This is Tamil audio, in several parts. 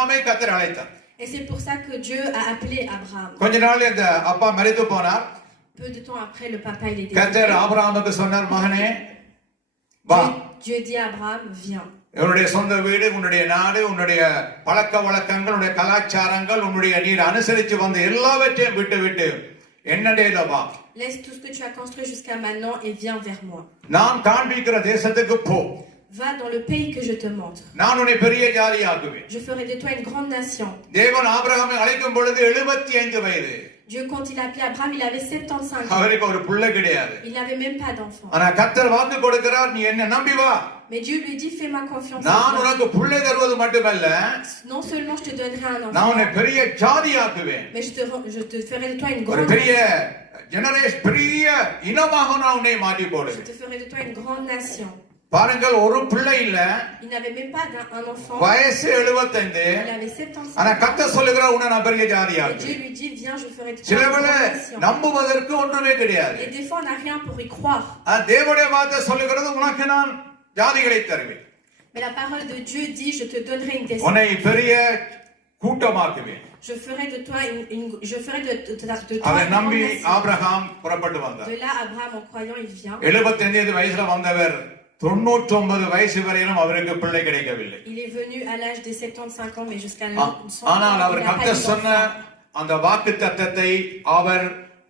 ஆபிரகாமை கர்த்தர் அழைத்தார். Et c'est pour ça que Dieu a appelé Abraham. கொஞ்ச நாள் இந்த அப்பா மரித்து போனார். Peu de temps après, le papa il est கர்த்தர் décédé. ஆபிரகாமுக்கு சொன்னார், மகனே வா. Dieu dit à Abraham, viens. உன்னுடைய சொந்த வீடு, உன்னுடைய நாடு, உன்னுடைய பழக்க வழக்கங்கள், உன்னுடைய கலாச்சாரங்கள், உன்னுடைய நீர் அனுசரித்து வந்த எல்லாவற்றையும் விட்டு விட்டு என்னடையில வா. Laisse tout ce que tu as construit jusqu'à maintenant et viens vers moi. நான் காண்பிக்கிற தேசத்துக்கு போ. Va dans le pays que je te montre. நான் உன்னை பெரிய ஜாதியாக்குவேன். Je ferai de toi une grande nation. தேவன் ஆபிரகாமை அழைக்கும் பொழுது 75 வயது. Dieu, quand il a appelé Abraham, il avait 75 ans. அவருக்கு ஒரு பிள்ளை கிடையாது. Il n'avait même pas d'enfant. ஆனா கர்த்தர் வாக்கு கொடுக்கிறார், நீ என்ன நம்பி வா. Mais Dieu lui dit, fais-moi confiance. நான் உனக்கு பிள்ளை தருவது மட்டுமல்ல, Non seulement je te donnerai un நான் enfant, உன்னை பெரிய ஜாதியாக்குவேன். mais je te ferai de toi une ஒரு grande பெரிய nation. ஜெனரேஷன், பெரிய இனமாக நான் உன்னை மாற்றி Je போடுவேன். te ferai de toi une grande nation. பாருங்கள், ஒரு பிள்ளை இல்ல, Il n'avait même pas un enfant. வயசு 75. Il avait 75 ஆனா ans. கர்த்தர் சொல்லுகிறார், உன்னை நான் பெரிய Et ஜாதியாக்குவேன். Dieu lui dit, viens, je ferai de toi சில une வேளை grande nation. நம்புவதற்கு ஒன்றுமே கிடையாது. Et des fois, on n'a rien pour y croire. தேவனுடைய வார்த்தை சொல்லுகிறது, உனக்கு நான் ஜாதிகளை தருவேன், Mais la parole de Dieu dit, je te donnerai une உன்னை descendance. பெரிய கூட்டமாக்குவேன். Je ferai de toi je ferai de toi அதை une grande நம்பி nation. ஆபிரகாம் புறப்பட்டு வந்தார். De là, Abraham, en croyant, il vient. 75 வயசுல வந்தவர் 99 வயசு வரையிலும் அவருக்கு பிள்ளை கிடைக்கவில்லை. Il est venu à l'âge de 75 ans, mais jusqu'à ஆனால் அவர் il n'a pas eu கர்த்தர் சொன்ன d'enfant. அந்த வாக்குத்தத்தத்தை அவர்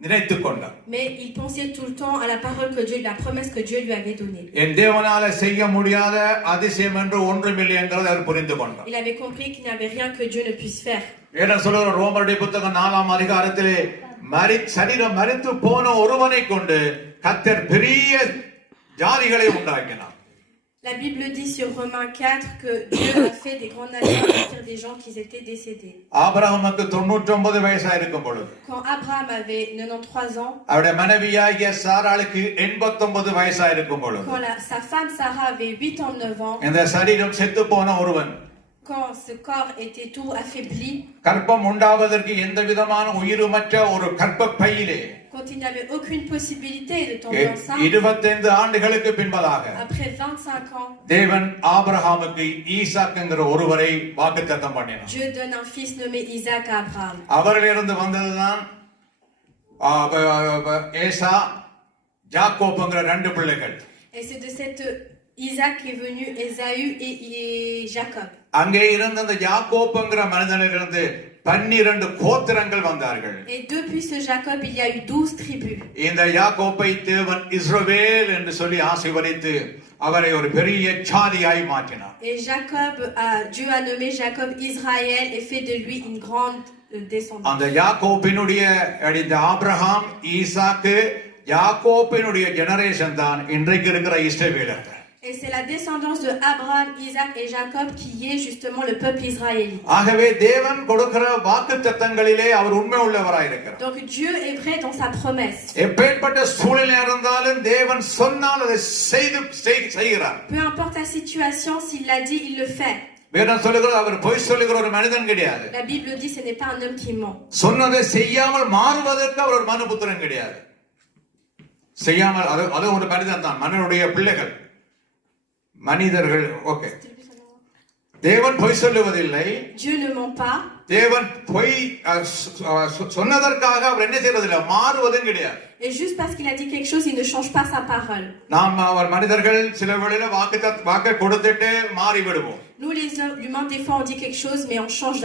நினைத்துக் கொண்டார். Mais il pensait tout le temps à la parole que Dieu, la promesse que Dieu lui avait donnée. என் தேவனால செய்ய முடியாத அதிசயம் என்று ஒன்றுமில்லை என்றதை அவர் புரிந்து கொண்டார். Il avait compris qu'il n'y avait rien que Dieu ne puisse faire. என்ன சொல்ற ரோமருடைய புத்தகம் 4ஆம் அதிகாரத்திலே சரீரம் மரித்து போன ஒருவனை கொண்டு கர்த்தர் பெரிய ஜாதிகளை உண்டாக்கினார். La Bible dit sur Romains 4 que Dieu a fait des grandes nations à partir des gens qui étaient décédés. ஆபிரகாமுக்கு 99 வயசா இருக்கும் பொழுது, Quand Abraham avait 93 ans, அவருடைய மனைவியாகிய சாராளுக்கு 89 வயசா இருக்கும் பொழுது, quand sa femme Sarah avait 89 ans, இந்த சரீரம் செத்து போன ஒருவன், quand ce corps était tout affaibli, கற்பம் உண்டாவதற்கு எந்த விதமான உயிருமற்ற ஒரு கற்ப பையிலே quand il n'avait aucune possibilité de tomber enceinte, 25 ஆண்டுகளுக்கு பின்பதாக après 25 ans, தேவன் ஆபிரகாமுக்கு ஈசாக்குங்கிற ஒருவரை வாக்குத்தத்தம் பண்ணினார். Dieu donne un fils nommé Isaac à Abraham. அவரிலிருந்து வந்ததுதான் ஏசா, யாக்கோபுங்கிற 2 பிள்ளைகள். Et c'est de cet Isaac est venu Ésaü et Jacob. அங்கே இருந்த அந்த யாக்கோபுங்கிற மனிதனிலிருந்து 12 கோத்திரங்கள் வந்தார்கள். Et depuis ce Jacob, il y a eu 12 tribus. இந்த யாக்கோபை தேவன் இஸ்ரவேல் என்று சொல்லி ஆசீர்வதித்து அவரை ஒரு பெரிய ஜாதியாய் மாற்றினார். Et Dieu a nommé Jacob Israël et fait de lui une grande descendance. அந்த யாக்கோபினுடைய இந்த ஆபிரகாம், ஈசாக்கு, யாக்கோபினுடைய ஜெனரேஷன் தான் இன்றைக்கு இருக்கிற இஸ்ரவேலர்கள். Et c'est la descendance de Abraham, Isaac et Jacob qui est justement le peuple israélite. ஆகவே தேவன் கொடுக்கிற வாக்குத்தத்தங்களிலே அவர் உண்மை உள்ளவராய் இருக்கிறார். Donc Dieu est vrai dans sa promesse. எப்பேற்பட்ட சூழ்நிலை இருந்தாலும் தேவன் சொன்னால் அதை செய்கிறார். Peu importe la situation, s'il l'a dit, il le fait. வேதம் சொல்லுகிறது, அவர் பொய் சொல்லுகிற ஒரு மனிதன் கிடையாது. La Bible dit ce n'est pas un homme qui ment. சொன்னதை செய்யாமல் மாறுவதற்கு அவர் ஒரு மனுபுத்திரன் கிடையாது. செய்யாமல் அது ஒரு மனிதன் தான், மனிதனுடைய பிள்ளைகள், மனிதர்கள். ஓகே, தேவன் பொய் சொல்லுவதில்லை. Dieu ne ment pas. தேவன் பொய் சொன்னதற்காக அவர் என்ன செய்வதில்லை, மாறுவதும் கிடையாது. Et juste parce qu'il a dit quelque chose, il ne change pas sa parole. நாம் அவர் மனிதர்கள் சில வேளையில வாக்கை கொடுத்துட்டு மாறி விடுவோம். Nous les humains, des fois on dit quelque chose mais on change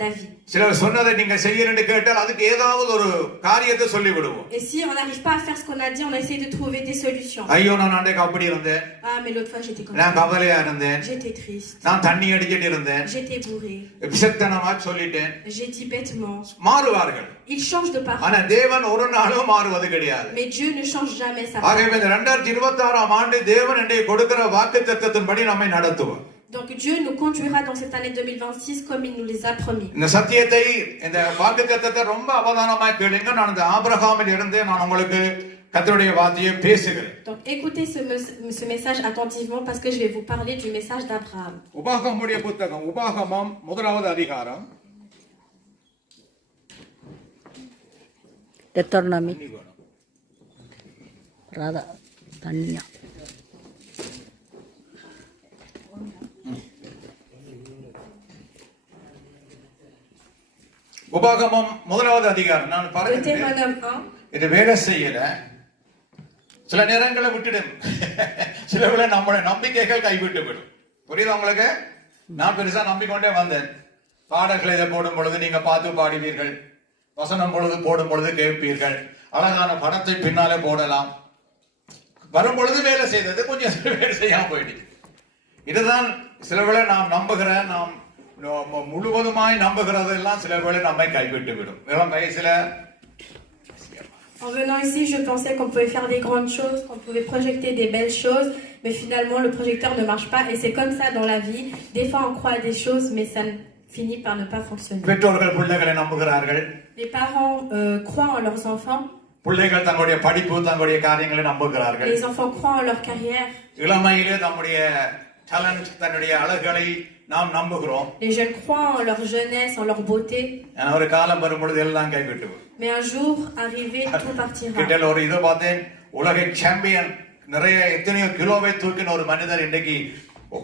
d'avis. சிலர் சொன்னதை நீங்க செய்யணும்னு கேட்டால் அதுக்கு ஏதாவது ஒரு காரியத்தை சொல்லி விடுவோம். Et si on n'arrive pas à faire ce qu'on a dit, on essaie de trouver des solutions. ஐயோ, நான் அன்றைக்கு அப்படி இருந்தேன், Ah mais l'autre fois j'étais comme நான் ça. கவலையா இருந்தேன், J'étais triste. நான் தண்ணி அடிச்சிட்டு இருந்தேன், J'étais bourré. விசத்தனமா சொல்லிட்டேன். J'ai dit bêtement. மாறுவார்கள். Il change de parole. ஆனா தேவன் ஒரு நாளும் மாறுவது கிடையாது. Mais Dieu ne change jamais sa ஆகவே parole. இந்த 2026ஆம் ஆண்டு தேவன் என்னை கொடுக்கிற வாக்குத்தத்தத்தின்படி நம்மை நடத்துவார். Donc Dieu nous conduira dans cette année 2026 comme il nous les a promis. இந்த சத்தியத்தை, இந்த வாக்குத்தத்தத்தை ரொம்ப அவதானமாய் கேளுங்க. நான் இந்த ஆபிரகாமில் இருந்து நான் உங்களுக்கு கர்த்தருடைய வார்த்தையை பேசுகிறேன். Donc écoutez ce message attentivement parce que je vais vous parler du message d'Abraham. உபாகமுடைய புத்தகம், உபாகமம் 1வது அதிகாரம். Deuteronomy. Rada Tanya. உபாகமம் முதலாவது அதிகாரம் நான் பாருங்க Deutéronome 1. இது வேலை செய்யல சில நேரங்களை விட்டுடும் சில வேளை நம்மளுடைய நம்பிக்கைகள் கைவிட்டு விடும் புரியுதா உங்களுக்கு நான் பெருசா நம்பிக்கொண்டே வந்தேன் பாடல்களை இதை போடும் பொழுது நீங்க பார்த்து பாடுவீர்கள் வசனம் பொழுது போடும் பொழுது கேட்பீர்கள் அழகான படத்தை பின்னாலே போடலாம் வரும் பொழுது வேலை செய்தது கொஞ்சம் வேலை செய்யாம போயிடுச்சு இதுதான் சில வேளை நாம் நம்புகிறேன் நாம் முழுவதுமாய் நம்புகிறது எல்லாம் சில வேளை நம்மை கைவிட்டு விடும் இளம் வயசுல En venant ici, je pensais qu'on pouvait faire des grandes choses, qu'on pouvait projeter des belles choses, mais finalement le projecteur ne marche pas et c'est comme ça dans la vie. Des fois on croit à des choses, mais ça finit par ne pas fonctionner. பெற்றோர்கள் பிள்ளைகளை நம்புகிறார்கள் Les parents croient en leurs enfants. பிள்ளைகள் தங்களுடைய படிப்பு தங்களுடைய காரியங்களை நம்புகிறார்கள் Les enfants croient en leur carrière. இளமையிலே தம்முடைய டேலண்ட் தன்னுடைய அழகுகளை நாம் நம்புகிறோம் Les jeunes croient en leur jeunesse, en leur beauté. ஒரு காலம் வரும் பொழுது எல்லாம் கைவிட்டு Mais un jour arrivé, tout partira. கிட்டல ஒரு இதை பார்த்தேன் உலக சாம்பியன் நிறைய எத்தனையோ கிலோவை தூக்கின ஒரு மனிதர் இன்றைக்கு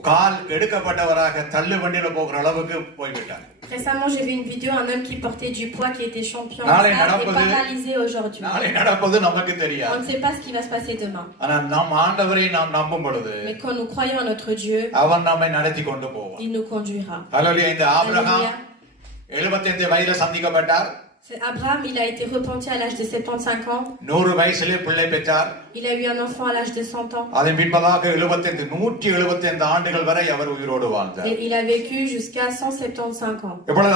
கால் எடுக்கப்பட்டவராக தள்ளு வண்டியில போகிற அளவுக்கு போய்விட்டார். Récemment, j'ai vu une vidéo, un homme qui portait du poids, qui était champion நாளை et நடப்பது paralysé aujourd'hui. நாளை நடப்பது நமக்கு On தெரியாது. ne sait pas ce qui va se passer demain. ஆனா நம் ஆண்டவரை நாம் நம்பும் பொழுது Mais quand nous croyons à notre Dieu, அவர் நம்மை நடத்தி கொண்டு போவார். il nous conduira. ஹல்லேலூயா. இந்த ஆபிரகாம் Alléluia. 75 வயதில் சந்திக்கப்பட்டார். Abraham, il a été repenti à l'âge de 75 ans. 100 வயசிலே பிள்ளை பெற்றார். Il a eu un enfant à l'âge de 100 ans. அதன் பின்பதாக 175 ஆண்டுகள் வரை அவர் உயிரோடு வாழ்ந்தார். Et il a vécu jusqu'à 175 ans. இப்பொழுது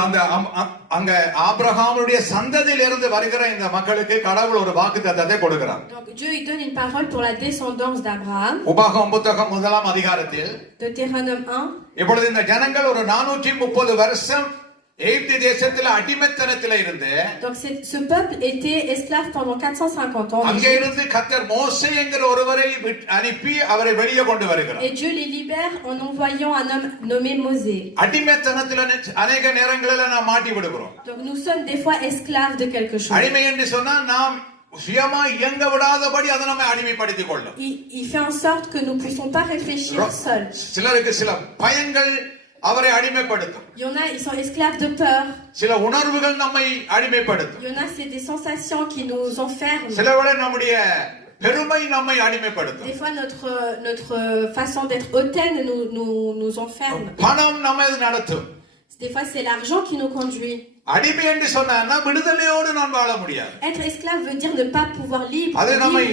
அங்க ஆபிரகாமுடைய சந்ததியிலிருந்து வருகிற இந்த மக்களுக்கு கடவுள் ஒரு வாக்குத்தத்தத்தை கொடுக்கிறார். Donc Dieu il donne une parole pour la descendance d'Abraham. உபாகமம் புத்தகம் 1ஆம் அதிகாரத்தில் Deutéronome 1. இப்பொழுது இந்த ஜனங்கள் ஒரு 430 வருஷம் எகிப்து தேசத்தில் அடிமைத்தனத்தில் இருந்து Donc ce peuple était esclave pendant 450 ans. அங்கே இருந்து கர்த்தர் மோசே என்கிற ஒருவரை அனுப்பி அவரை வெளியே கொண்டு வருகிறார். Et Dieu les libère en envoyant un homme nommé Mosée. அடிமைத்தனத்தில் அநேக நேரங்களில் நாம் மாட்டி விடுகிறோம். Donc nous sommes des fois esclaves de quelque chose. அடிமை என்று சொன்னால் நாம் சுயமா இயங்க விடாதபடி அதை நம்ம அடிமைப்படுத்திக் கொள்ளும். Il fait en sorte que nous ne puissions pas réfléchir seuls. சிலருக்கு சில பயங்கள் அவரை அடிமைப்படுத்தும். Il y en a, ils sont esclaves de peur. சில உணர்வுகள் நம்மை அடிமைப்படுத்தும். Il y en a, c'est des sensations qui nous enferment. சில வேளை நம்முடைய பெருமை நம்மை அடிமைப்படுத்தும். Des fois, notre façon d'être hautaine nous enferme. பணம் நம்மை நடத்தும். Des fois, c'est l'argent qui nous conduit. அடிமை என்று சொன்னா விடுதலையோடு நாம் வாழ முடியாது. Être esclave veut dire ne pas pouvoir vivre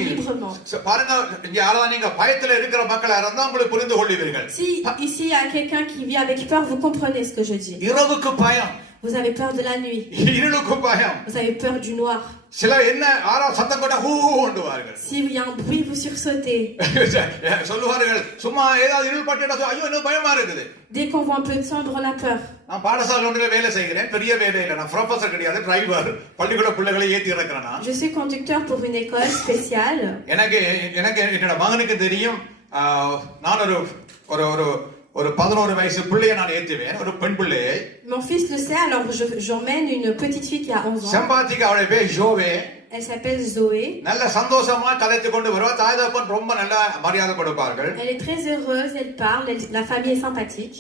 librement. பாருங்க இங்க யாராவது நீங்க பயத்துல இருக்கிற மக்களா இருந்தா உங்களுக்கு புரிந்து கொள்வீர்கள். Si ici il y a quelqu'un qui vit avec peur, vous comprenez ce que je dis. இரவுக்கு பயம். Vous avez peur de la nuit. இருளுக்கு பயம். Vous avez peur du noir. சில என்ன ஆரா சத்தம் போட்டா who ஓடுவார்கள். Si il y a un bruit, vous sursautez. சொல்லுவார்கள் சும்மா ஏதாவது இருள் பட்டுட்டா ஐயோ எனக்கு பயமா இருக்குது. Dès qu'on voit un peu de sombre, on a peur. நான் பாடசாலை ஒன்றில் வேலை செய்கிறேன். பெரிய வேலை இல்லை. நான் ப்ரொஃபசர் கிடையாது, டிரைவர். பள்ளிக்கூட பிள்ளைகளை ஏத்தி இறக்குறேன் நான். Je suis conducteur pour une école spéciale. எனக்கு என்னோட மகனுக்கு தெரியும் நான் ஒரு 11 வயசு பிள்ளையை நான் ஏத்துவேன், ஒரு பெண் பிள்ளையை. Mon fils le sait, alors j'emmène une petite fille qui a 11 ans. சம்பாதிக்கு அவளுடைய பேர் ஜோவே. Elle s'appelle Zoé. நல்ல சந்தோஷமா கதைத்து கொண்டு வருவா. தாய் தகப்பன் ரொம்ப நல்ல மரியாதை கொடுப்பார்கள். Elle est très heureuse, elle parle, la famille est sympathique.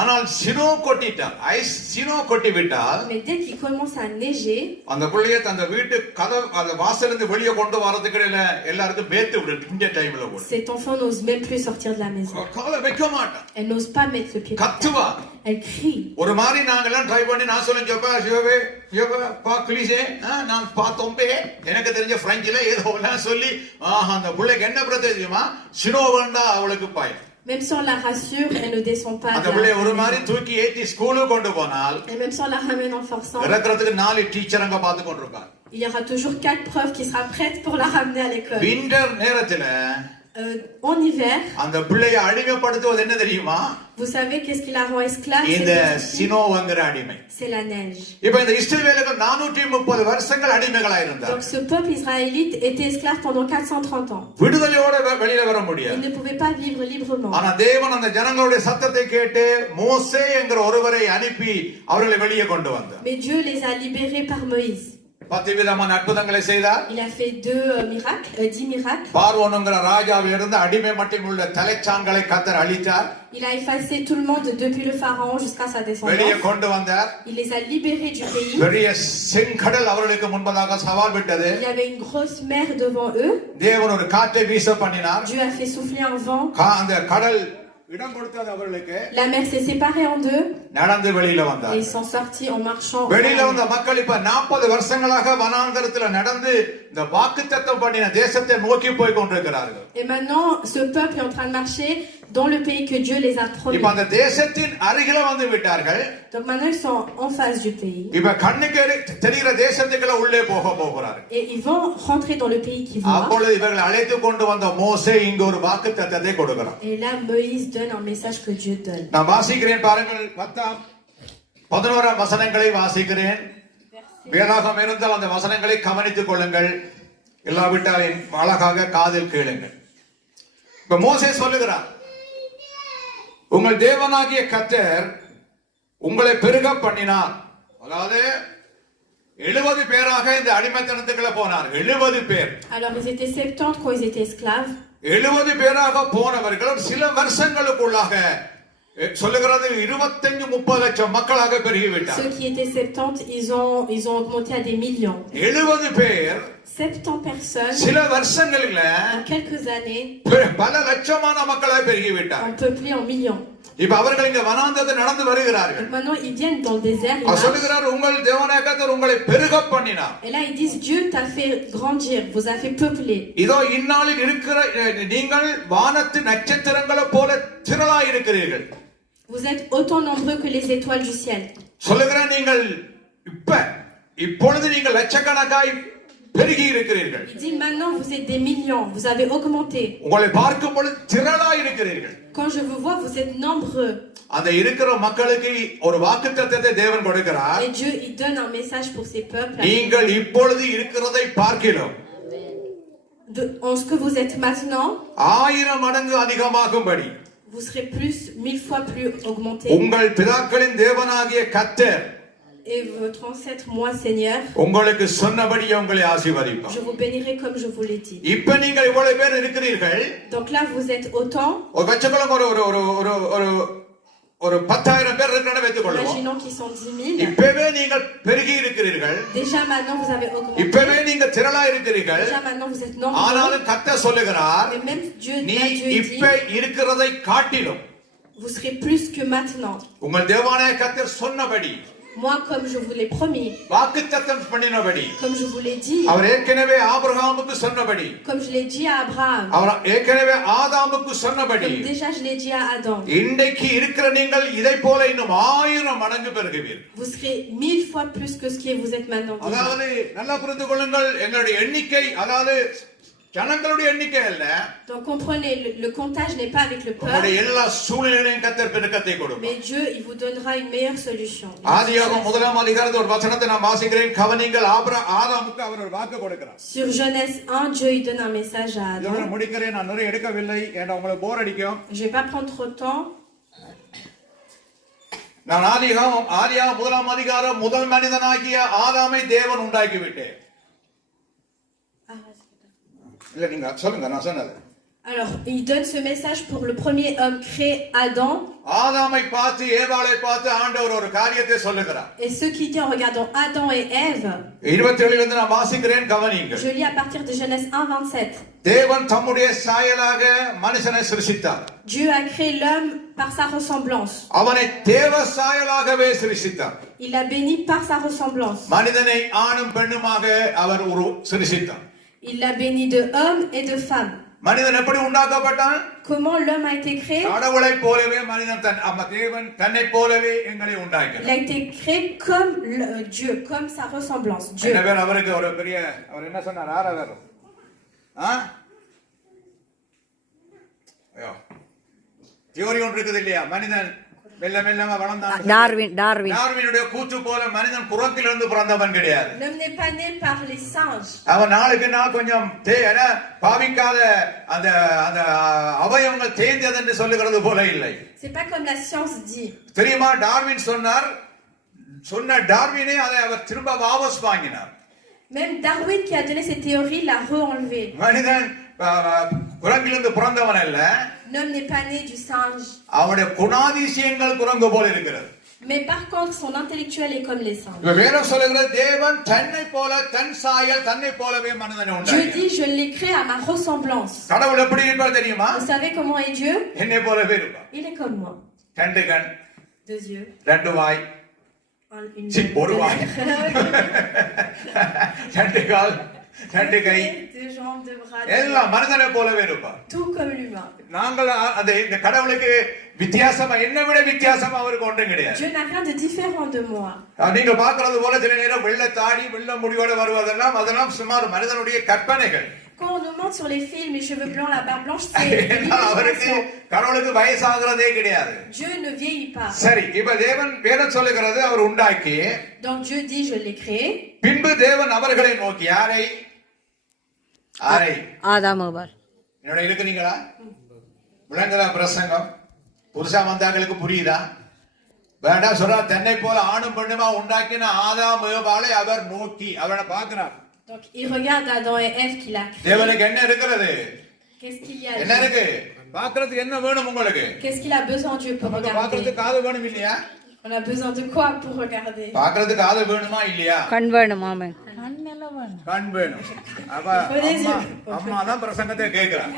ஆனால் சினோ கொட்டிட்டால் ஐஸ் சினோ கொட்டி விட்டால் Mais dès qu'il commence à neiger, அந்த புள்ளையை அந்த வீட்டு கதவு அந்த வாசல்ல இருந்து வெளியே கொண்டு வரதுக்கு இடையில எல்லாருக்கும் வேத்து விடும். இந்த டைம்ல கூட cet enfant n'ose même plus sortir de la maison. காலை வைக்க மாட்டான். Elle n'ose pas mettre le pied. கத்துவா. Elle crie. ஒரு மாதிரி நாங்கெல்லாம் ட்ரை பண்ணி நான் சொல்லுங்க ஜோபா ஜோவே ஜோபா பா ப்ளீஸே நான் பார்த்தோம்பே எனக்கு தெரிஞ்ச பிரெஞ்சில ஏதோ எல்லாம் சொல்லி அந்த புள்ளைக்கு என்ன பிரச்சனைமா சினோ வேண்டா அவளுக்கு பாய். Même si on la rassure, elle ne descend pas. அந்த புள்ளைய ஒரு மாதிரி தூக்கி ஏத்தி ஸ்கூலுக்கு கொண்டு போனால் Et même si on la ramène en forçant, இறக்குறதுக்கு 4 teacher அங்க பார்த்து கொண்டிருப்பாங்க. il y aura toujours 4 profs qui sera prêtes pour la ramener à l'école. Winter நேரத்துல En hiver, அந்த பிள்ளையை அடிமைப்படுத்துவது என்ன தெரியுமா? vous savez qu'est-ce qui la rend esclave? இந்த சினோவங்கிற அடிமை. C'est la neige. இப்போ இந்த இஸ்ரவேலர்கள் 430 வருஷங்கள் அடிமைகளா இருந்தார். Donc ce peuple israélite était esclave pendant 430 ans. விடுதலையோட வெளியில வர Il முடியாது. ne pouvait pas vivre librement. ஆனா தேவன் அந்த ஜனங்களுடைய சத்தத்தை கேட்டு மோசே என்கிற ஒருவரை அனுப்பி அவர்களை வெளியே கொண்டு வந்தார். Mais Dieu les a libérés par Moïse. 10 விதமான அற்புதங்களை செய்தார். Il a fait 10 miracles. பார்வோனுங்கிற ராஜாவிலிருந்து அடிமை மட்டும் உள்ள தலைச்சான்களை கர்த்தர் அழித்தார். Il a effacé tout le monde depuis le pharaon jusqu'à sa வெளியே descendance. கொண்டு வந்தார். Il les a libérés du pays. பெரிய செங்கடல் அவர்களுக்கு முன்பதாக சவால் விட்டது. Il y avait une grosse mer devant eux. தேவன் ஒரு காற்றை வீச பண்ணினார். Dieu a fait souffler un vent. அந்த கடல் இடம் கொடுத்தது அவர்களுக்கு. La mer s'est séparée en deux. நடந்து வெளியில Et வந்தார். ils sont sortis en marchant. வெளியில வந்த மக்கள் இப்ப 40 வருஷங்களாக வனாந்தரத்துல நடந்து இந்த வாக்குத்தத்தம் பண்ணின தேசத்தை நோக்கி போய் கொண்டிருக்கிறார்கள். Et maintenant, ce peuple est en train de marcher dans le pays que Dieu les a promis. இப்ப அந்த தேசத்தின் அருகில வந்து விட்டார்கள். Donc maintenant, ils sont en face du pays. இப்ப கண்ணுக்கு தெரிகிற தேசத்துக்குள்ள உள்ளே போகிறார்கள். Et ils vont rentrer dans le pays qu'ils voient. அப்பொழுது இவர்கள் அழைத்து கொண்டு வந்த மோசே இங்க ஒரு வாக்குத்தத்தத்தை கொடுக்கிறார். Et là, Moïse donne un message que Dieu donne. நான் வாசிக்கிறேன் பாருங்கள். 10-11 வசனங்களை வாசிக்கிறேன். வேதாகம் இருந்தால் அந்த வசனங்களை கவனித்துக் கொள்ளுங்கள். இல்லாவிட்டால் அழகாக காதில் கேளுங்கள். இப்ப மோசே சொல்லுகிறார், உங்கள் தேவனாகிய கர்த்தர் உங்களை பெருக பண்ணினார். அதாவது 70 பேராக இந்த அடிமைத்தனத்துக்குள்ள போனார். 70 பேர். Alors, ils étaient 70 quand ils étaient esclaves. 70 பேராக போனவர்கள் சில வருஷங்களுக்குள்ளாக சொல்லுகிறது 25-30 லட்சம் மக்களாக பெருகிவிட்டார். Ceux qui étaient 70, ils ont augmenté à des millions. 70 பேர் 70 personnes, சில வருஷங்களில் en quelques années, பல லட்சமான மக்களாக பெருகிவிட்டார். ont peuplé en millions. இப்ப அவர்கள் இங்க வனாந்தரத்தை நடந்து வருகிறார்கள். Donc maintenant, ils viennent dans le désert. Ils அவர் marchent. சொல்லுகிறார், உங்கள் தேவனாகிய கர்த்தர் உங்களை பெருக பண்ணினார். Et là, ils disent, Dieu t'a fait grandir, vous a fait peupler. இதோ இந்நாளில் இருக்கிற நீங்கள் வானத்து நட்சத்திரங்களை போல திரளாய் இருக்கிறீர்கள். Vous êtes autant nombreux que les étoiles du ciel. சொல்லுகிறேன், நீங்கள் இப்பொழுது நீங்கள் லட்சக்கணக்காய் பெருகி இருக்கிறீர்கள். Il dit, maintenant, vous êtes des millions, vous avez augmenté. உங்களை பார்க்கும் பொழுது திரளாய் இருக்கிறீர்கள். Quand je vous vois, vous êtes nombreux. அந்த இருக்கிற மக்களுக்கு ஒரு வாக்குத்தத்தத்தை தேவன் கொடுக்கிறார். Et Dieu, il donne un message pour ces peuples. நீங்கள் இப்பொழுது இருக்கிறதை பார்க்கிறோம். En ce que vous êtes maintenant, 1000 மடங்கு அதிகமாகும்படி vous serez 1000 fois plus augmenté. உங்கள் பிதாக்களின் தேவனாகிய கர்த்தர் Et votre ancêtre, moi, Seigneur, உங்களுக்கு சொன்னபடி உங்களை ஆசீர்வதிப்பார். je vous bénirai comme je vous l'ai dit. இப்ப நீங்கள் இவ்வளவு பேர் இருக்கிறீர்கள். Donc là, vous êtes autant. ஒரு வச்சுக்கொள்ளும் ஒரு 10,000 பேர் இருக்கிறத வைத்துக்கொள்ளும். Imaginons qu'ils sont 10 000. இப்பவே நீங்கள் பெருகி இருக்கிறீர்கள். Déjà maintenant, vous avez augmenté. இப்பவே நீங்க திரளா இருக்கிறீர்கள். Déjà maintenant, vous êtes nombreux. ஆனாலும் கர்த்தர் சொல்லுகிறார், Mais même Dieu, நீ là, Dieu இப்ப dit, இருக்கிறதை காட்டிலும் vous serez plus que maintenant. உங்கள் தேவனாகிய கர்த்தர் சொன்னபடி, Moi, comme je vous l'ai promis, வாக்குத்தத்தம் பண்ணினபடி, comme je vous l'ai dit, அவர் ஏற்கனவே ஆபிரகாமுக்கு சொன்னபடி, comme je l'ai dit à Abraham, அவர் ஏற்கனவே ஆதாமுக்கு சொன்னபடி, comme déjà je l'ai dit à Adam, இன்றைக்கு இருக்கிற நீங்கள் இதை போல இன்னும் 1000 மடங்கு பெருகுவீர்கள். vous serez 1000 fois plus que ce que vous êtes maintenant. அதாவது நல்லா புரிந்து கொள்ளுங்கள், எங்களுடைய எண்ணிக்கை அதாவது ஜனங்களுடைய எண்ணிக்கை அல்ல. Donc comprenez, le comptage n'est pas avec le உங்களுடைய peuple, எல்லா சூழ்நிலையும் கர்த்தர் பெருக்கத்தை கொடுப்பார். mais Dieu, il vous donnera une meilleure solution. ஆதியாகமம் 1 அதிகாரத்தில் ஒரு வசனத்தை நான் வாசிக்கிறேன், கவனிங்கள். ஆதாமுக்கு அவர் ஒரு வாக்கு கொடுக்கிறார். Sur Genèse 1, Dieu il donne un message à இதோட Adam. முடிக்கிறேன், நான் நிறைய எடுக்கவில்லை, ஏன்னா உங்களுக்கு போர் அடிக்கும். Je vais pas prendre trop de temps. நான் ஆதியாகமம் 1 அதிகாரம் முதல் மனிதனாகிய ஆதாமை தேவன் உண்டாக்கி விட்டேன். இல்ல நீங்க சொல்லுங்க, நான் சொன்னது. Alors, il donne ce message pour le premier homme créé, Adam. ஆதாமை பார்த்து ஏவாளை பார்த்து ஆண்டவர் ஒரு காரியத்தை சொல்லுகிறார். Et ce qui dit en regardant Adam et Ève, 27 இருந்து நான் வாசிக்கிறேன், கவனியுங்கள். je lis à partir de Genèse 1:27. தேவன் தம்முடைய சாயலாக மனுஷனை சிருஷ்டித்தார். Dieu a créé l'homme par sa ressemblance. அவனை தேவ சாயலாகவே சிருஷ்டித்தார். Il l'a béni par sa ressemblance. மனிதனை ஆணும் பெண்ணுமாக அவர் சிருஷ்டித்தார். Il l'a béni de homme et de femme. மனிதன் எப்படி உண்டாக்கப்பட்டான்? Comment l'homme a été créé? கடவுளை போலவே மனிதன் தேவன் தன்னை போலவே எங்களை உண்டாக்கினார். Il a été créé comme Dieu, comme sa ressemblance. Dieu. எனவே அவருக்கு ஒரு பெரிய அவர் என்ன சொன்னார்? ஆரவர் தியோரி ஒன்று இருக்குது இல்லையா? மனிதன் மெல்ல மெல்லமா வளர்ந்தான். டார்வினுடைய கூற்று போல மனிதன் குரத்திலிருந்து பிறந்தவன் கிடையாது. L'homme n'est pas né par les singes. அவன் நாளுக்கு நாள் கொஞ்சம் பாவிக்காத அந்த அந்த அவயவங்கள் தேய்ந்தது என்று சொல்லுகிறது போல இல்லை. C'est pas comme la science dit. தெரியுமா? டார்வின் சொன்ன டார்வினை அதை அவர் திரும்ப வாபஸ் வாங்கினார். Même Darwin qui a donné cette théorie l'a re-enlevé. மனிதன் குரங்கிலிருந்து பிறந்தவன் அல்ல, L'homme n'est pas né du singe. அவனுடைய குணாதிசயங்கள் குரங்கு போல இருக்கிறது. Mais par contre, son intellectuel est comme les singes. இப்ப வேதம் சொல்லுகிறது தேவன் தன்னை போல தன் சாயல் தன்னை போலவே மனிதனை Dieu உண்டாக்கினார். dit, je l'ai créé à ma ressemblance. கடவுள் எப்படி இருப்பார் தெரியுமா? Vous savez comment est Dieu? என்னை போலவே இருப்பார். Il est comme moi. ரெண்டு கண், 2 yeux, ரெண்டு வாய், une சி, ஒரு வாய், ரெண்டு கால், ரெண்டு கை, 2 jambes, 2 bras, எல்லாம் மனிதனை போலவே இருப்பார். tout comme l'humain. நாங்கள் அந்த இந்த கடவுளுக்கு வித்தியாசமா என்னை விட வித்தியாசமா அவருக்கு ஒன்றும் கிடையாது. Dieu n'a rien de différent de moi. நீங்க பாக்குறது போல சில நேரம் வெள்ள தாடி வெள்ள முடிவோட வருவதெல்லாம் அதெல்லாம் சுமார் மனிதனுடைய கற்பனைகள். Quand on nous montre sur les films les cheveux blancs, la barbe blanche, c'est அவருக்கு கடவுளுக்கு வயசாகிறதே கிடையாது. Dieu ne vieillit pas. சரி, இப்ப தேவன் வேதம் சொல்லுகிறது அவர் உண்டாக்கி, Donc Dieu dit, je l'ai créé. பின்பு தேவன் அவர்களை நோக்கி யாரை யாரை ஆதாம் ஏவாள். என்னோட இருக்கிறீங்களா? விளங்குதா பிரசங்கம்? புருஷா வந்தாங்களுக்கு புரியுதா? வேண்டாம் சொல்றா, தன்னை போல ஆணும் பெண்ணுமா உண்டாக்கின ஆதாம் ஏவாளை அவர் நோக்கி அவனை பார்க்கிறார். Donc il regarde Adam et Ève qu'il a créé. தேவனுக்கு என்ன இருக்கிறது? Qu'est-ce qu'il y a? என்ன இருக்கு? பார்க்கிறதுக்கு என்ன வேணும் உங்களுக்கு? Qu'est-ce qu'il a besoin Dieu pour regarder? பார்க்கிறதுக்கு காது வேணும் இல்லையா? On a besoin de quoi pour regarder? பார்க்கிறதுக்கு காது வேணுமா இல்லையா? கண் வேணும் ஆமென். கண் வேணும். அப்ப அம்மா தான் பிரசங்கத்தை கேட்கிறார்.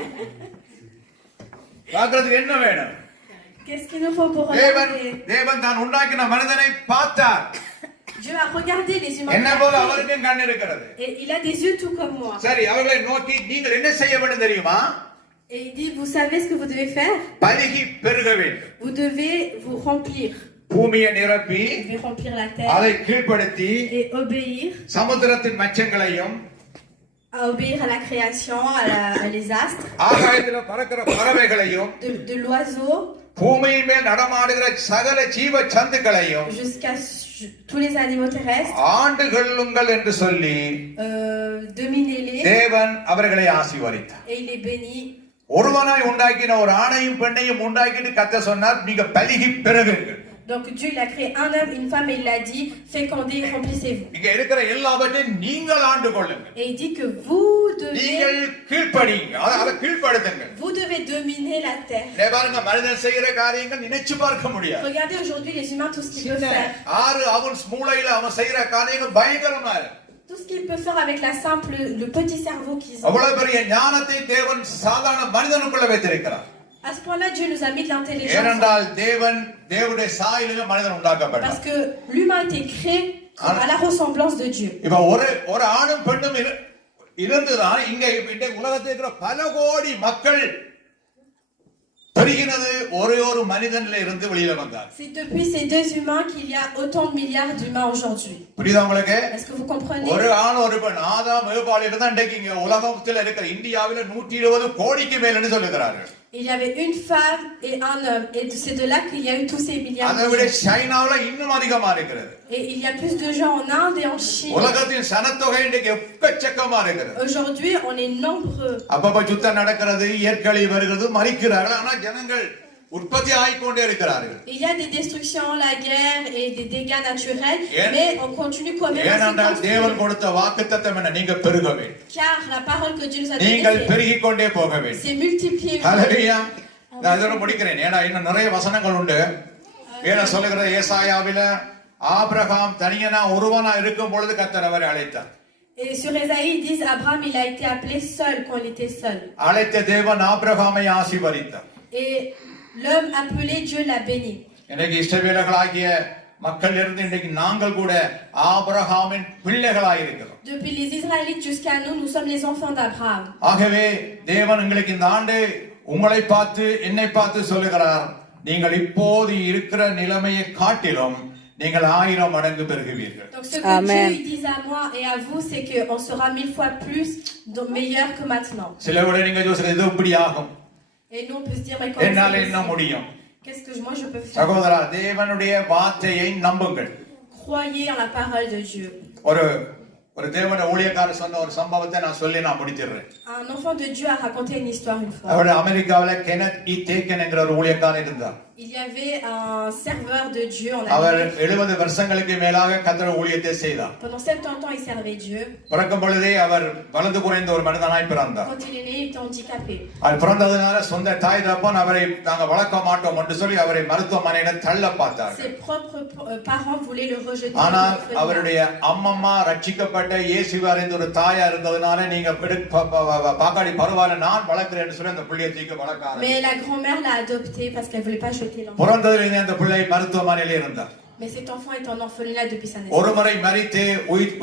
பார்க்கிறதுக்கு என்ன வேணும்? Qu'est-ce qu'il nous faut pour தேவன் regarder? தேவன் தான் உண்டாக்கின மனிதனை பார்த்தார். Dieu a regardé les humains. என்ன போல அவருக்கும் கண் இருக்கிறது. Et il a des yeux tout comme moi. சரி, அவர்களை நோக்கி நீங்கள் என்ன செய்ய வேண்டும் தெரியுமா? Et il dit, vous savez ce que vous devez faire? பலுகி பெருக வேண்டும். Vous devez vous remplir. பூமியை நிரப்பி Vous devez remplir la terre அதை கீழ்ப்படுத்தி et obéir. சமுத்திரத்தின் மச்சங்களையும் À obéir à la création, à les astres, ஆகாயத்தில் பறக்கிற பறவைகளையும் de l'oiseau பூமியின் மேல் நடமாடுகிற சகல ஜீவ சந்துக்களையும் jusqu'à tous les animaux terrestres. ஆண்டு கொள்ளுங்கள் என்று சொல்லி Dominez-les. தேவன் அவர்களை ஆசீர்வதித்தார். Et il les bénit. ஒருவனாய் உண்டாக்கின ஒரு ஆணையும் பெண்ணையும் உண்டாக்கிட்டு கத்த சொன்னார், நீங்க பலுகி பெருகுங்கள். Donc Dieu il a créé un homme, une femme et il a dit, fécondez, remplissez-vous. இங்க இருக்கிற எல்லாவற்றையும் நீங்கள் ஆண்டு கொள்ளுங்கள். Et il dit que vous நீங்கள் devez, கீழ்ப்படிங்க, அதை கீழ்ப்படுத்துங்கள். vous devez dominer la terre. பாருங்க, மனிதன் செய்கிற காரியங்கள் நினைச்சு பார்க்க முடியாது. Regardez aujourd'hui les humains, tout ce qu'ils peuvent faire. ஆறு அவன் மூளையில அவன் செய்யற காரியங்கள் பயங்கரமா இருக்கு. Tout ce qu'ils peuvent faire avec le petit cerveau qu'ils ont. அவ்வளவு பெரிய ஞானத்தை தேவன் சாதாரண மனிதனுக்குள்ள வைத்திருக்கிறார். À ce point-là, Dieu nous a mis de l'intelligence. ஏனென்றால் தேவனுடைய சாயலிலே மனிதன் உண்டாக்கப்பட்டார். Parce que l'humain a été créé à la ressemblance de Dieu. இப்ப ஒரு ஆணும் பெண்ணும் இருந்துதான் இங்க உலகத்தில் இருக்கிற பல கோடி மக்கள் பெருகினது ஒரே ஒரு மனிதன்ல இருந்து வெளியில வந்தார். C'est depuis ces deux humains qu'il y a autant de milliards d'humains aujourd'hui. புரியுதா உங்களுக்கு? Est-ce que vous comprenez? ஒரு ஆண் ஒரு பெண் ஆதாம் ஏவாள் இருந்தா இன்றைக்கு இங்க உலகத்துல இருக்கிற இந்தியாவில 120 கோடிக்கு மேல்னு சொல்லுகிறார்கள். Il y avait une femme et un homme, et c'est de là qu'il y a eu tous ces milliards அதை de விட gens. சைனாவுல இன்னும் அதிகமா இருக்கிறது. Et il y a plus de gens en Inde et en Chine. உலகத்தின் சனத்தொகை இன்றைக்கு எக்கச்சக்கமா இருக்கிறது. Aujourd'hui, on est nombreux. அப்பப்ப யுத்தம் நடக்கிறது, இயற்கை வருகிறது, மறிக்கிறார்கள். ஆனா ஜனங்கள் உற்பத்தி ஆகிக்கொண்டே இருக்கிறார்கள். Il y a des destructions, la guerre et des dégâts naturels, mais on continue quand même à se ஏனென்றால் தேவன் construire. கொடுத்த வாக்குத்தத்தம் என்ன? நீங்க பெருக வேண்டும். Car la parole que Dieu nous a நீங்கள் donnée, பெருகிக் கொண்டே போக வேண்டும். c'est multiplier. ஹல்லேலூயா. நான் இதோட முடிக்கிறேன். ஏன்னா இன்னும் நிறைய வசனங்கள் உண்டு. வேதம் சொல்லுகிற ஏசாயாவில ஆபிரகாம் தனியனா ஒருவனா இருக்கும் பொழுது கர்த்தர் அவரை அழைத்தார். Et sur Ésaïe, ils disent Abraham, il a été appelé seul quand il était seul. அழைத்த தேவன் ஆபிரகாமை ஆசீர்வதித்தார். Et l'homme appelé, Dieu l'a béni. இன்னைக்கு இஸ்ரவேலர்களாகிய மக்கள் இருந்து இன்றைக்கு நாங்கள் கூட ஆபிரகாமின் பிள்ளைகளாய் இருக்கிறோம். Depuis les Israélites jusqu'à nous, nous sommes les enfants d'Abraham. ஆகவே தேவன் உங்களுக்கு இந்த ஆண்டு உங்களை பார்த்து என்னை பார்த்து சொல்லுகிறார், நீங்கள் இப்போது இருக்கிற நிலைமையை காட்டிலும் நீங்கள் 1000 மடங்கு பெருகுவீர்கள். Donc ce que Dieu il dit à moi et à vous, c'est qu'on sera 1000 fois plus meilleur que maintenant. சில விட நீங்க யோசிக்க இது இப்படி ஆகும், Et nous on peut se dire mais comment என்னால c'est என்ன possible? முடியும்? Qu'est-ce que moi je peux faire? சகோதரா, தேவனுடைய வார்த்தையை நம்புங்கள். Croyez en la parole de Dieu. ஒரு தேவனுடைய ஊழியக்காரர் சொன்ன ஒரு சம்பவத்தை நான் சொல்லி நான் முடிச்சிடுறேன். Un enfant de Dieu a raconté une histoire une fois. Our அமெரிக்காவில Kenneth E taken என்கிற ஒரு ஊழியக்காரர் இருந்தார். Il y avait un serveur de Dieu en அவர் Amérique. 70 வருஷங்களுக்கு மேலாக கர்த்தர் ஊழியத்தை செய்தார். Pendant 70 ans, il servait Dieu. பிறக்கும் பொழுதே அவர் வலது குறைந்த ஒரு மனிதனாய் பிறந்தார். Quand il est né, il était handicapé. அவர் பிறந்ததுனால சொந்த தாய் தகப்பன் அவரை நாங்க வளர்க்க மாட்டோம் என்று சொல்லி அவரை மருத்துவமனையில தள்ள பார்த்தார்கள். Ses propres parents voulaient le rejeter. ஆனால் அவருடைய அம்மம்மா ரட்சிக்கப்பட்ட இயேசுவை அறிந்த ஒரு தாயா இருந்ததுனால நீங்க பாக்காடி பரவாயில்ல நான் வளர்க்கிறேன்னு சொல்லி அந்த பிள்ளையை தூக்கி வளர்க்க Mais la grand-mère l'a adopté parce qu'elle voulait pas jeter l'enfant. பிறந்ததிலிருந்து அந்த பிள்ளை மருத்துவமனையில இருந்தார். Mais cet enfant est en orphelinat depuis sa ஒரு naissance. முறை மரித்து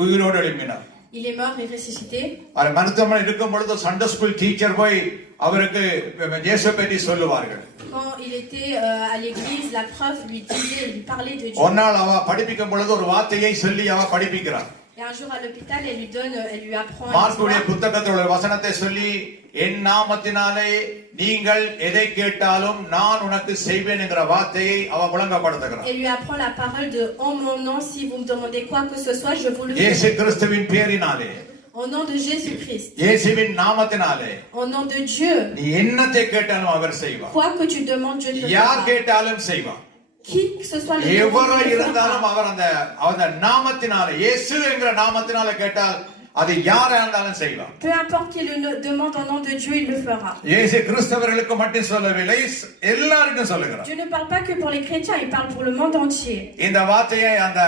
உயிரோடு எழுப்பினார். Il est mort et ressuscité. அவர் மருத்துவமனை இருக்கும் பொழுது சண்டே ஸ்கூல் டீச்சர் போய் அவருக்கு இயேசுவை பற்றி சொல்லுவார்கள். Quand il était à l'église, la prof lui disait, lui parlait de Dieu. ஒரு நாள் அவ படிப்பிக்கும் பொழுது ஒரு வார்த்தையை சொல்லி அவ படிப்பிக்கிறார். Et un jour à l'hôpital, elle lui apprend. மார்க்குடைய புத்தகத்தில் ஒரு வசனத்தை சொல்லி என் நாமத்தினாலே நீங்கள் எதை கேட்டாலும் நான் உனக்கு செய்வேன் என்கிற வார்த்தையை அவ முழங்கப்படுத்துகிறார். Elle lui apprend la parole de en mon nom, si vous me demandez quoi que ce soit, je vous le இயேசு ferai. கிறிஸ்துவின் பேரினாலே Au nom de Jésus-Christ. இயேசுவின் நாமத்தினாலே Au nom de Dieu. நீ என்னத்தை கேட்டாலும் அவர் செய்வார். Quoi que tu demandes, Dieu te le யார் fera. கேட்டாலும் செய்வார். Qui que ce soit le எவரோ Dieu இருந்தாலும் அவர் அந்த நாமத்தினாலே இயேசு என்கிற நாமத்தினாலே கேட்டால் அது யாரா இருந்தாலும் செய்வார். Peu importe qui le demande au nom de Dieu, il le fera. இயேசு கிறிஸ்தவர்களுக்கு மட்டும் சொல்லவில்லை, எல்லாருக்கும் சொல்லுகிறார். Dieu ne parle pas que pour les chrétiens, il parle pour le monde entier. இந்த வார்த்தையை அந்த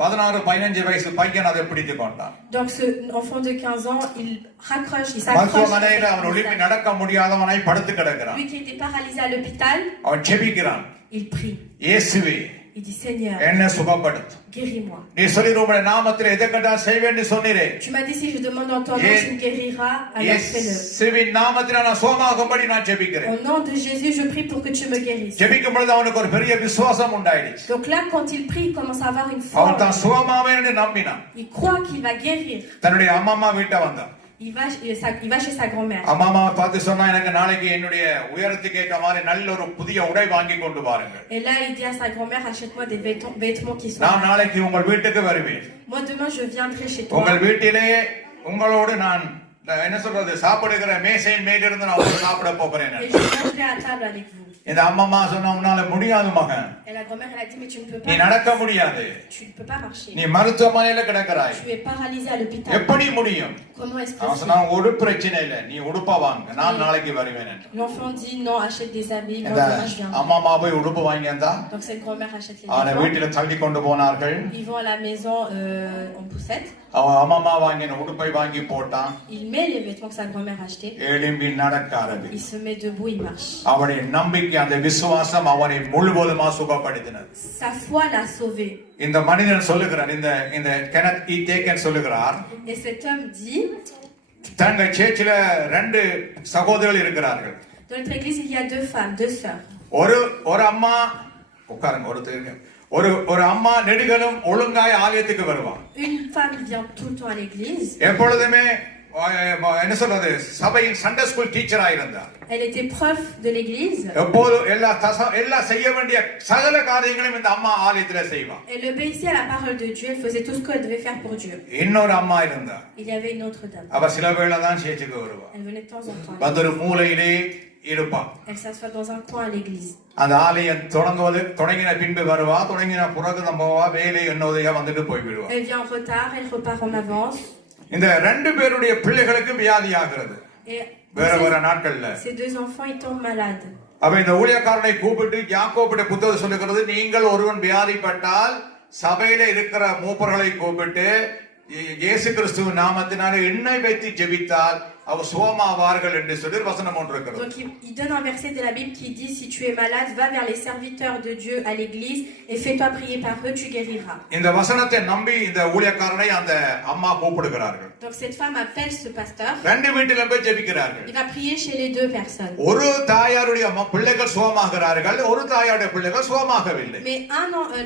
16-15 வயசு பையன் அதை பிடித்துக் கொண்டான். Donc ce enfant de 15 ans, il raccroche, il s'accroche. மருத்துவமனையில அவன் ஒளிப்பி நடக்க முடியாதவனாய் படுத்து கிடக்கிறான். Lui qui était paralysé à l'hôpital, அவன் ஜெபிக்கிறான். il prie. இயேசுவே Il dit Seigneur, என்னை சுகப்படுத்து. guéris-moi. நீ சொல்லி உம்முடைய நாமத்தில் எதை கேட்டாலும் செய்வேன்னு சொன்னீரே. Tu m'as dit si je demande en ton nom, tu me guériras, alors fais-le. இயேசுவின் நாமத்தில் நான் சுகமாகும்படி நான் ஜெபிக்கிறேன். Au nom de Jésus, je prie pour que tu me guérisses. ஜெபிக்கும் பொழுது அவனுக்கு ஒரு பெரிய விசுவாசம் உண்டாயிடுச்சு. Donc là, quand il prie, il commence à avoir une அவன் foi. தான் சுகமாவேன்னு நம்பினான். Il croit qu'il va guérir. தன்னுடைய அம்மா வீட்டை வந்தான். Il va chez sa grand-mère. அம்மாவை பார்த்து சொன்னா எனக்கு நாளைக்கு என்னுடைய உயரத்துக்கு ஏற்ற மாதிரி நல்ல ஒரு புதிய உடை வாங்கி கொண்டு வாருங்கள். Et là, il dit à sa grand-mère, achète-moi des vêtements qui sont. நான் நாளைக்கு உங்கள் வீட்டுக்கு வருவேன். Moi, demain, je viendrai chez toi. உங்கள் வீட்டிலே உங்களோடு நான் என்ன சொல்றது சாப்பிடுகிற மேசையின் மேல இருந்து நான் ஒரு சாப்பிட போகிறேன். Et je viendrai à table avec vous. இந்த அம்மா சொன்னா உன்னால முடியாது மகன். Et la grand-mère, elle a dit, mais tu ne peux நீ pas. நடக்க முடியாது. Tu ne peux pas marcher. நீ மருத்துவமனையில கிடக்கிறாய். Tu es paralysé à l'hôpital. எப்படி முடியும்? Comment est-ce அவன் possible? சொன்னா ஒரு பிரச்சனை இல்ல, நீ உடுப்பா வாங்க, நான் நாளைக்கு வருவேன் என்று. L'enfant dit, non, achète des habits. Moi, இந்த demain, je viendrai. அம்மா போய் உடுப்பு வாங்கி வந்தா Donc cette grand-mère achète les அவனை vêtements. வீட்டில தள்ளி கொண்டு போனார்கள். Ils vont à la maison en poussette. அவன் அம்மா வாங்கின உடுப்பை வாங்கி போட்டான். Il met les vêtements que sa grand-mère a achetés. எழும்பி நடக்க ஆரம்பி. Il se met debout, il marche. அவனுடைய நம்பிக்கை அந்த விசுவாசம் அவனை முழுவதுமா சுகப்படுத்தினது. Sa foi l'a sauvé. இந்த மனிதன் சொல்லுகிறார், இந்த கெனத் இ டேக்கன் சொல்லுகிறார், Et cet homme dit, தங்கள் சேர்ச்சில 2 சகோதரர்கள் இருக்கிறார்கள். dans notre église, il y a 2 femmes, 2 sœurs. ஒரு அம்மா உட்காருங்க, ஒரு அம்மா நெடுகலும் ஒழுங்காய் ஆலயத்துக்கு வருவான். Une femme vient tout le temps à l'église. எப்பொழுதுமே என்ன சொல்றது சபையின் சண்டே ஸ்கூல் டீச்சரா இருந்தார். Elle était prof de l'église. எப்போது எல்லா செய்ய வேண்டிய சகல காரியங்களையும் இந்த அம்மா ஆலயத்துல செய்வான். Elle obéissait à la parole de Dieu. Elle faisait tout ce qu'elle devait faire pour Dieu. இன்னொரு அம்மா இருந்தார். Il y avait une autre dame. அவ சில வேளை தான் சேர்ச்சுக்கு வருவா. Elle venait de temps en temps. வந்து ஒரு மூலையிலே இருப்பான். Elle s'assoit dans un coin à l'église. அந்த ஆலயம் தொடங்கின பின்பு வருவா, தொடங்கின பிறகு நம்ம வேலை என்னோதையா வந்துட்டு போய்விடுவா. Elle vient en retard, elle repart en avance. இந்த 2 பேருடைய பிள்ளைகளுக்கு வியாதி ஆகிறது. வேற நாட்கள்ல ces 2 enfants ils tombent malades. அப்ப இந்த ஊழியக்காரனை கூப்பிட்டு யாக்கோபுடைய புத்தகம் சொல்லுகிறது, நீங்கள் ஒருவன் வியாதிப்பட்டால் சபையில இருக்கிற மூப்பர்களை கூப்பிட்டு இயேசு கிறிஸ்துவின் நாமத்தினாலே எண்ணெய் வைத்து ஜெபித்தால் அவர் சுகமாவார்கள் என்று சொல்லி வசனம் ஒன்று இருக்கிறது. Donc il donne un verset de la Bible qui dit, si tu es malade, va vers les serviteurs de Dieu à l'église et fais-toi prier par eux, tu guériras. இந்த வசனத்தை நம்பி இந்த ஊழியக்காரனை அந்த அம்மா கூப்பிடுகிறார்கள். Donc cette femme appelle ce pasteur. 2 வீட்டில போய் ஜெபிக்கிறார்கள். Il va prier chez les 2 personnes. ஒரு தாயாருடைய பிள்ளைகள் சுகமாகிறார்கள், ஒரு தாயாருடைய பிள்ளைகள் சுகமாகவில்லை. Mais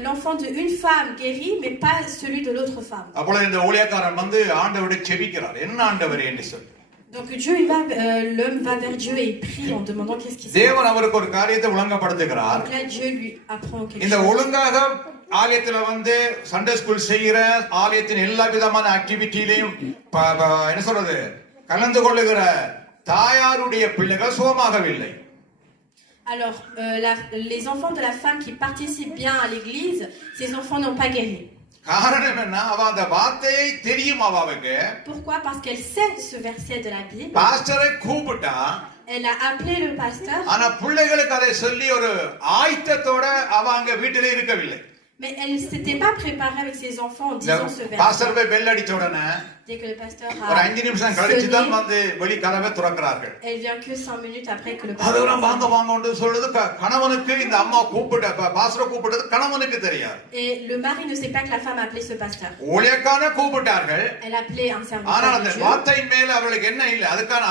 l'enfant de une femme guérit, mais pas celui de l'autre femme. அப்பொழுது இந்த ஊழியக்காரன் வந்து ஆண்டவரை ஜெபிக்கிறார், என்ன ஆண்டவரே என்று சொல்லி. Donc Dieu l'homme va vers Dieu et il prie en demandant qu'est-ce qui se passe. தேவன் அவருக்கு ஒரு காரியத்தை ஒழுங்கப்படுத்துகிறார். Donc là Dieu lui apprend quelque இந்த chose. ஒழுங்காக ஆலயத்துல வந்து சண்டே ஸ்கூல் செய்கிற ஆலயத்தின் எல்லா விதமான ஆக்டிவிட்டிலையும் என்ன சொல்றது கலந்து கொள்ளுகிற தாயாருடைய பிள்ளைகள் சுகமாகவில்லை. Alors, les enfants de la femme qui participent bien à l'église, ces enfants n'ont pas guéri. காரணம் என்ன? அவ அந்த வார்த்தையை தெரியும் அவளுக்கு. Pourquoi? Parce qu'elle sait ce verset de la Bible. பாஸ்டரை கூப்பிட்டா. Elle a appelé le pasteur. ஆனா பிள்ளைகளுக்கு அதை சொல்லி ஒரு ஆயத்தத்தோட அவ அங்க வீட்டிலே இருக்கவில்லை. Mais elle ne s'était pas préparée avec ses enfants en disant ce verset. Pastor போய் பெல் அடிச்ச உடனே Dès que le pasteur ஒரு a 5 நிமிஷம் கழிச்சு தான் வந்து வெளி கதவை திறக்கிறார்கள். elle vient que 5 minutes après que le pasteur. அதெல்லாம் வாங்க வாங்கன்னு சொல்றது கணவனுக்கு இந்த அம்மா கூப்பிட்ட பாஸ்டரை கூப்பிட்டது கணவனுக்கு தெரியாது. Et le mari ne sait pas que la femme a appelé ce pasteur. ஊழியக்காரனை கூப்பிட்டார்கள். Elle a appelé un serviteur. ஆனா அந்த வார்த்தையின் மேல அவளுக்கு என்ன இல்லை, அதுக்கான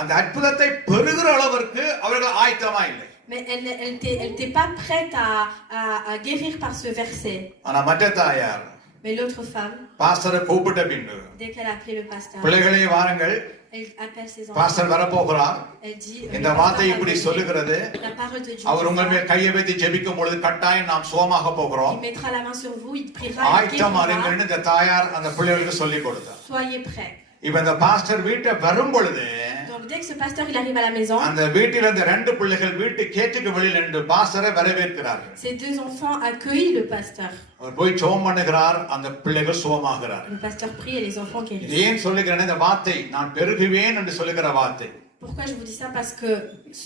அந்த அற்புதத்தை பெறுகிற அளவிற்கு அவர்கள் ஆயத்தமா இல்லை. Mais elle n'était pas prête à guérir par ce verset. ஆனா மற்ற தாயார், Mais l'autre femme, பாஸ்டரை கூப்பிட்ட பின்பு, dès qu'elle a appelé le pasteur, பிள்ளைகளே வாருங்கள், elle appelle ses enfants. Pastor வரப்போகிறார். Elle dit, இந்த வார்த்தை இப்படி சொல்லுகிறது. la parole de Dieu. அவர் உங்கள் மேல் கையை வைத்து ஜெபிக்கும் பொழுது கட்டாயம் நாம் சுகமாக போகிறோம். Il mettra la main sur vous, il priera, il ஆயத்தமா guérira. இருங்கன்னு இந்த தாயார் அந்த பிள்ளைகளுக்கு சொல்லி கொடுத்தார். Soyez prêts. இப்ப இந்த பாஸ்டர் வீட்டை வரும் பொழுது, Donc dès que ce pasteur il arrive à la maison, அந்த வீட்டில் அந்த 2 பிள்ளைகள் வீட்டு கேட்டுக்கு வெளியில் நின்று பாஸ்டரை வரவேற்கிறார்கள். ces 2 enfants accueillent le pasteur. அவர் போய் ஜெபம் பண்ணுகிறார், அந்த பிள்ளைகள் சுகமாகிறார். Le pasteur prie et les enfants guérissent. ஏன் சொல்லுகிறேன்? இந்த வார்த்தை நான் பெருகுவேன் என்று சொல்லுகிற வார்த்தை. Pourquoi je vous dis ça? Parce que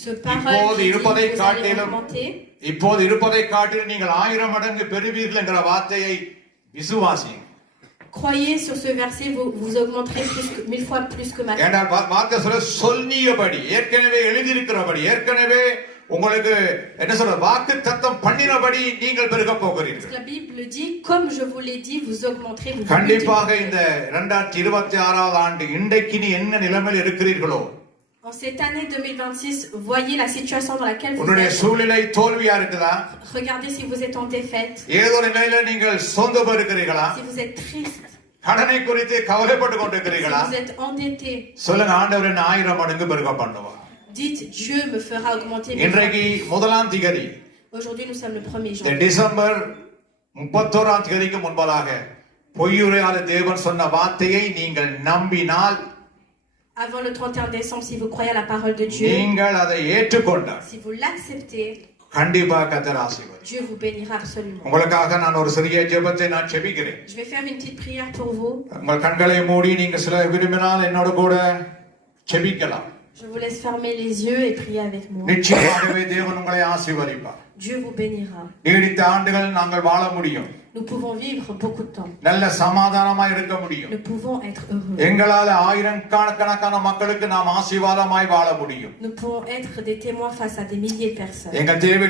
ce parole இப்போது qui dit இருப்பதை que vous allez காட்டிலும் augmenter, இப்போது இருப்பதை காட்டிலும் நீங்கள் 1000 மடங்கு பெறுவீர்கள் என்கிற வார்த்தையை விசுவாசியுங்கள். croyez sur ce verset, vous augmenterez 1000 fois plus que maintenant. ஏனால் வார்த்தை சொல்ல சொல்லியபடி, ஏற்கனவே எழுதியிருக்கிறபடி, ஏற்கனவே உங்களுக்கு என்ன சொல்ற வாக்கு தத்தம் பண்ணினபடி நீங்கள் பெருக போகிறீர்கள். La Bible dit, comme je vous l'ai dit, vous augmenterez. Vous கண்டிப்பாக இந்த 2026 ஆண்டு இன்றைக்கு நீ என்ன நிலைமையில் இருக்கிறீர்களோ, en cette année 2026, voyez la situation dans laquelle vous உன்னுடைய êtes. சூழ்நிலை தோல்வியா இருக்குதா? Regardez si vous êtes en défaite, ஏதோ நிலையில நீங்கள் சோர்ந்து போயிருக்கிறீர்களா? si vous êtes triste, கடனை குறித்து கவலைப்பட்டு si கொண்டிருக்கிறீர்களா? vous êtes endetté. சொல்லுங்க, ஆண்டவர் என்ன 1000 மடங்கு பெருக பண்ணுவார். Dites, Dieu me fera augmenter. இன்றைக்கு 1ஆம் தேதி, Aujourd'hui, nous sommes le 1er இந்த janvier. டிசம்பர் 31ஆம் தேதிக்கு முன்பதாக பொய்யுரையாத தேவன் சொன்ன வார்த்தையை நீங்கள் நம்பினால், Avant le 31 décembre, si vous croyez à la parole de Dieu, நீங்கள் அதை ஏற்றுக்கொண்டால் si vous l'acceptez, கண்டிப்பா கர்த்தர் ஆசீர்வதிப்பார். Dieu vous bénira absolument. உங்களுக்காக நான் ஒரு சிறிய ஜெபத்தை நான் ஜெபிக்கிறேன். Je vais faire une petite prière pour vous. உங்கள் கண்களை மூடி நீங்க சில விரும்பினால் என்னோட கூட ஜெபிக்கலாம். Je vous laisse fermer les yeux et prier avec moi. நிச்சயமாகவே தேவன் உங்களை ஆசீர்வதிப்பார். Dieu vous bénira. நீடித்த ஆண்டுகள் நாங்கள் வாழ முடியும். Nous pouvons vivre beaucoup de temps. நல்ல சமாதானமாய் இருக்க முடியும். Nous pouvons être heureux. எங்களால ஆயிரக்கணக்கான மக்களுக்கு நாம் ஆசீர்வாதமாய் வாழ முடியும். Nous pouvons être des témoins face à des milliers de personnes. எங்கள் தேவை